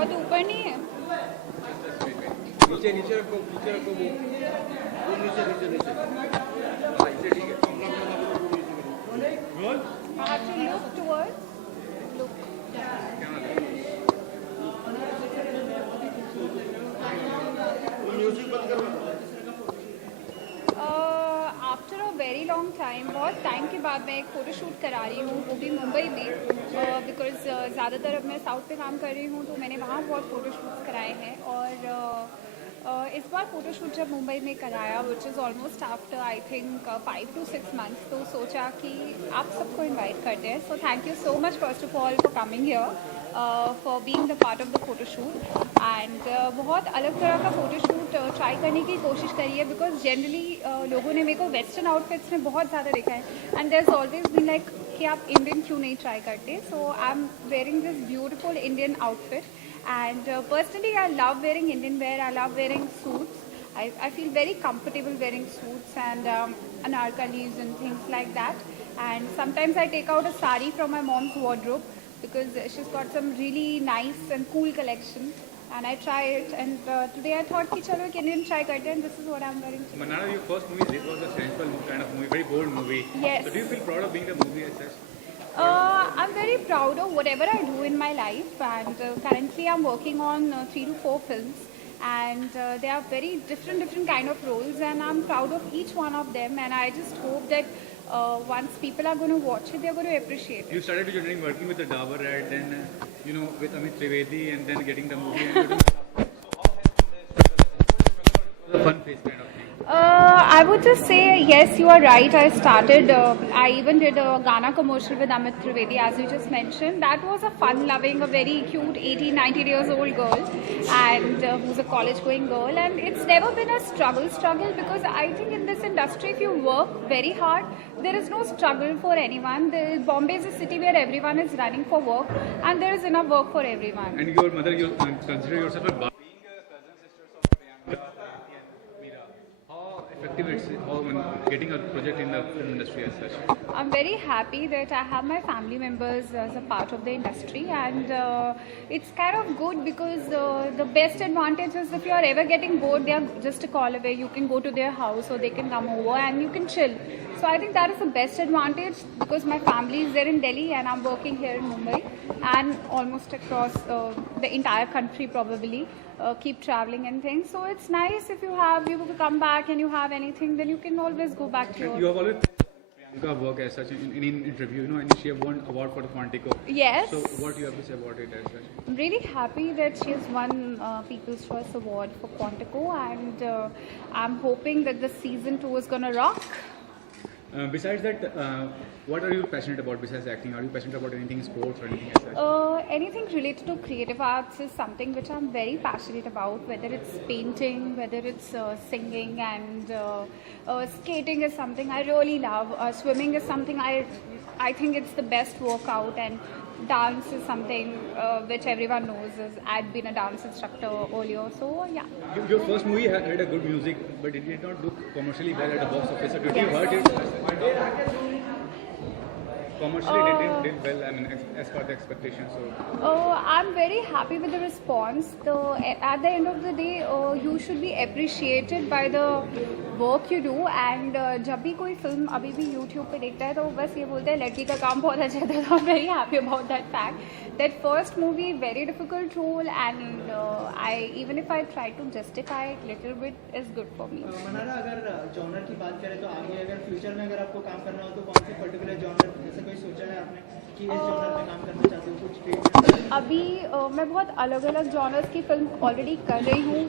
बहुत ऊपर नहीं है। नीचे नीचे रखो वो नीचे नीचे नीचे हाँ इसे ठीक है I have to look towards. Look. Music बंद करो after a very long time, बहुत टाइम के बाद मैं एक फ़ोटो शूट करा रही हूँ, वो भी मुंबई में, बिकॉज़ ज़्यादातर अब मैं साउथ पे काम कर रही हूँ तो मैंने वहाँ बहुत फ़ोटो शूट्स कराए हैं। और इस बार फ़ोटो शूट जब मुंबई में कराया, which is almost after I think 5 to 6 months, तो सोचा कि आप सबको इन्वाइट करते हैं। So thank you so much first of all for coming here, for being the part of the photo shoot. And बहुत अलग तरह का फ़ोटो शूट ट्राई करने की कोशिश करी है, बिकॉज जनरली लोगों ने मेरे को वेस्टर्न आउटफिट्स में बहुत ज़्यादा देखा है, and there is always been like कि आप इंडियन क्यों नहीं ट्राई करते। So I am wearing this beautiful Indian outfit, and personally I love wearing Indian wear. I love wearing suits. I feel very comfortable wearing suits and anarkalis and things like that. And sometimes I take out a sari from my mom's wardrobe because she's got some really nice and cool collection, and I try it. And today I thought कि चलो एक Indian try करते हैं, and this is what I'm wearing today. Manara, your first movie, it was a sensual kind of movie, very bold movie. Yes. So do you feel proud of being the movie as such? I'm very proud of whatever I do in my life, and currently I'm working on 3 to 4 films, and they are very different kind of roles, and I'm proud of each one of them, and I just hope that once people are going to watch it, they're going to appreciate it. You started your journey working with the Dabur ad, then with Amit Trivedi, and then getting the movie. And the fun phase kind of thing. I would just say yes, you are right. I started. I even did a Ghana commercial with Amit Trivedi, as you just mentioned. That was a fun-loving, a very cute 18, 19 years old girl, and who's a college-going girl. And it's never been a struggle, because I think in this industry, if you work very hard, there is no struggle for anyone. Bombay is a city where everyone is running for work, and there is enough work for everyone. And your mother, you consider yourself a being cousin sisters of Priyanka and Meera. How effective it's getting a project in the film industry as such? I'm very happy that I have my family members as a part of the industry, and it's kind of good because the best advantage is if you are ever getting bored, they are just a call away. You can go to their house or they can come over and you can chill. So I think that is the best advantage, because my family is there in Delhi and I'm working here in Mumbai and almost across the entire country probably. Keep traveling and things. So it's nice if you come back and you have anything, then you can always go back to You your... have always Priyanka work as such in interview, and she have won award for the Quantico. Yes. So what do you have to say about it as such? I'm really happy that she has won People's Choice Award for Quantico, and I'm hoping that the season 2 is gonna rock. Besides that, what are you passionate about besides acting? Are you passionate about anything sports or anything as such? Anything related to creative arts is something which I'm very passionate about, whether it's painting, whether it's singing, and skating is something I really love. Swimming is something I think it's the best workout, and dance is something which everyone knows. I'd been a dance instructor earlier, so yeah. Your first movie had a good music, but it did not do commercially well at the box office. So did you heard it? Commercially, it did well. I mean, as per the expectations. So. I'm very happy with the response. At the end of the day, you should be appreciated by the work you do. And जब भी कोई film अभी भी YouTube पे देखता है तो बस ये बोलते हैं लड़की का काम बहुत अच्छा था. So I'm very happy about that fact. That first movie, very difficult role, and even if I try to justify it little bit, is good for me. Mannara, अगर जॉनर की बात करें तो आगे अगर फ्यूचर में अगर आपको काम करना हो तो कौन से पर्टिकुलर जॉनर, जैसे कोई सोचा है आपने कि इस जॉनर में काम करना चाहते हो कुछ फील्ड? अभी मैं बहुत अलग अलग जॉनर्स की फिल्म ऑलरेडी कर रही हूँ.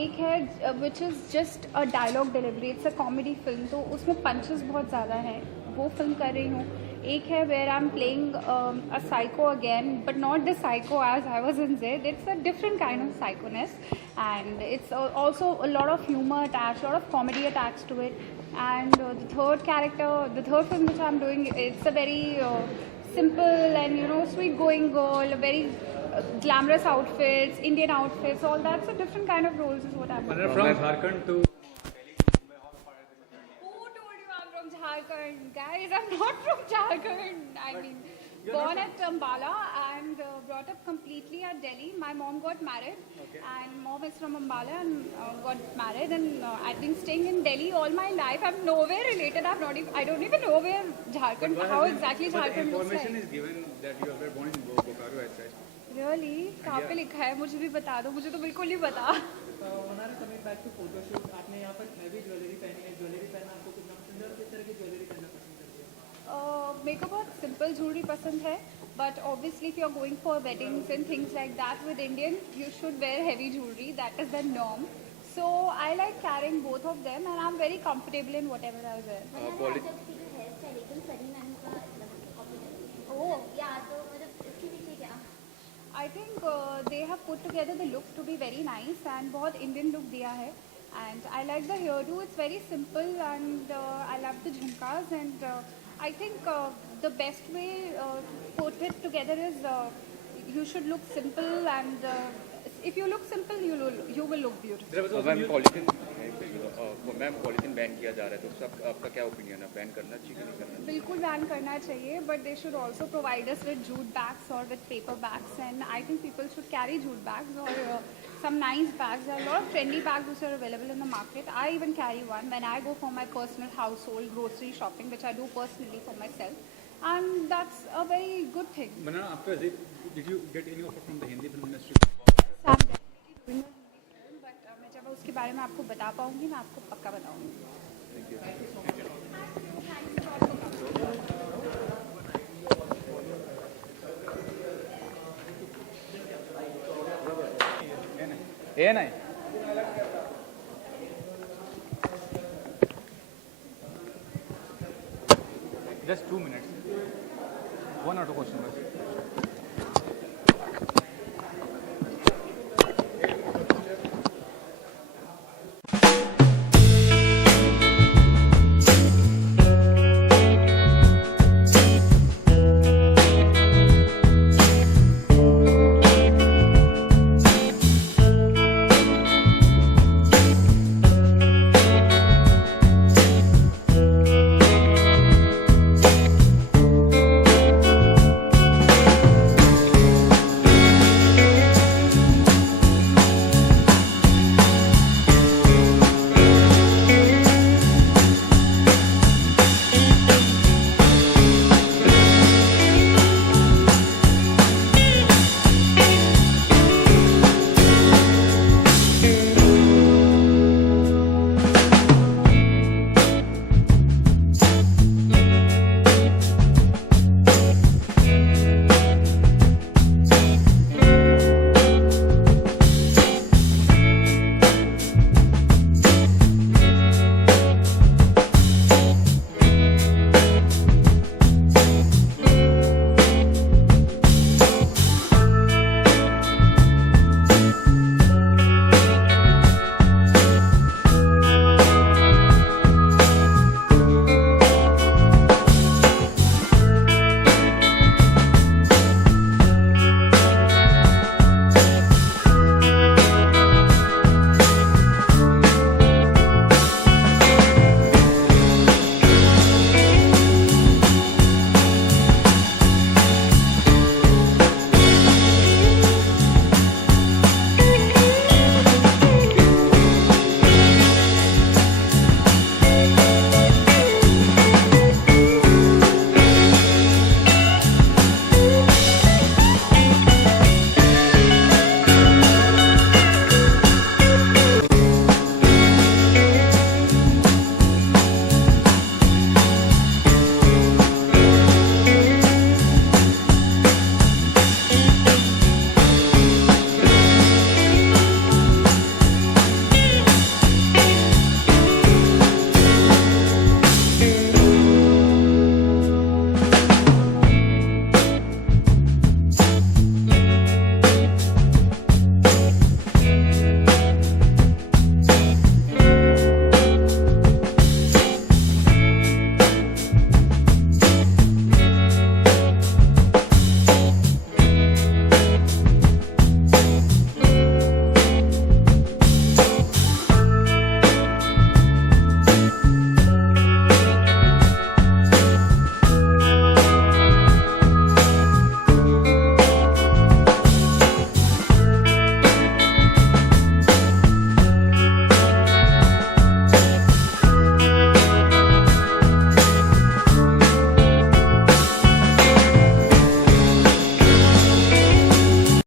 एक है which is just a dialogue delivery, it's a comedy film, तो उसमें पंचेस बहुत ज़्यादा हैं, वो फिल्म कर रही हूँ. एक है where I am playing a psycho again, but not the psycho as I was in Zed. It's a different kind of psychoness, and it's also a lot of humor attached, a lot of comedy attached to it. And the third film which I'm doing, it's a very simple and sweet going girl, a very glamorous outfits, Indian outfits, all that. So different kind of roles is what I'm doing. From Jharkhand to Who told you I'm from Jharkhand? Guys, I'm not from Jharkhand. I mean, Born at Ambala and brought up completely at Delhi. My mom got married, and mom is from Ambala and got married. And I've been staying in Delhi all my life. I'm nowhere related. I don't even know where Jharkhand, how exactly but the Jharkhand looks information like. is given that you were born in Bokaro as such. Really? कहाँ पे लिखा है? मुझे भी बता दो. मुझे तो बिल्कुल नहीं पता. हमारा कमिंग बैक टू फोटोशूट, आपने यहाँ पर हैवी ज्वेलरी पहनी है, ज्वेलरी पहनना आपको कितना पसंद है और किस तरह की ज्वेलरी पहनना पसंद करती है? मेरे को बहुत सिंपल ज्वेलरी पसंद है, but obviously if you're going for weddings and things like that with Indian, you should wear heavy jewelry. That is the norm. So I like carrying both of them, and I'm very comfortable in whatever I wear. जब की जो hair style एकदम Sunny ma'am का copy करती है Oh, या तो मतलब इसके पीछे क्या I think they have put together the look to be very nice and बहुत Indian look दिया है. And I like the hairdo. It's very simple, and I love the jhumkas. And I think the best way to put it together is you should look simple, and if you look simple, you will look beautiful. There was also ma'am news- polythene ban किया जा रहा है तो सब आपका क्या opinion है, ban करना चाहिए कि नहीं करना चाहिए? बिल्कुल बैन करना चाहिए, but they should also provide us with jute bags or with paper bags, and I think people should carry jute bags or some nice bags. There are a lot of trendy bags which are available in the market. I even carry one when I go for my personal household grocery shopping, which I do personally for myself, and that's a very good thing. Manana, after this, did you get any offer from the Hindi film industry? So I'm definitely doing a Hindi film, but मैं जब उसके बारे में आपको बता पाऊंगी, मैं आपको पक्का बताऊंगी. ANI. Just 2 minutes. One or two questions.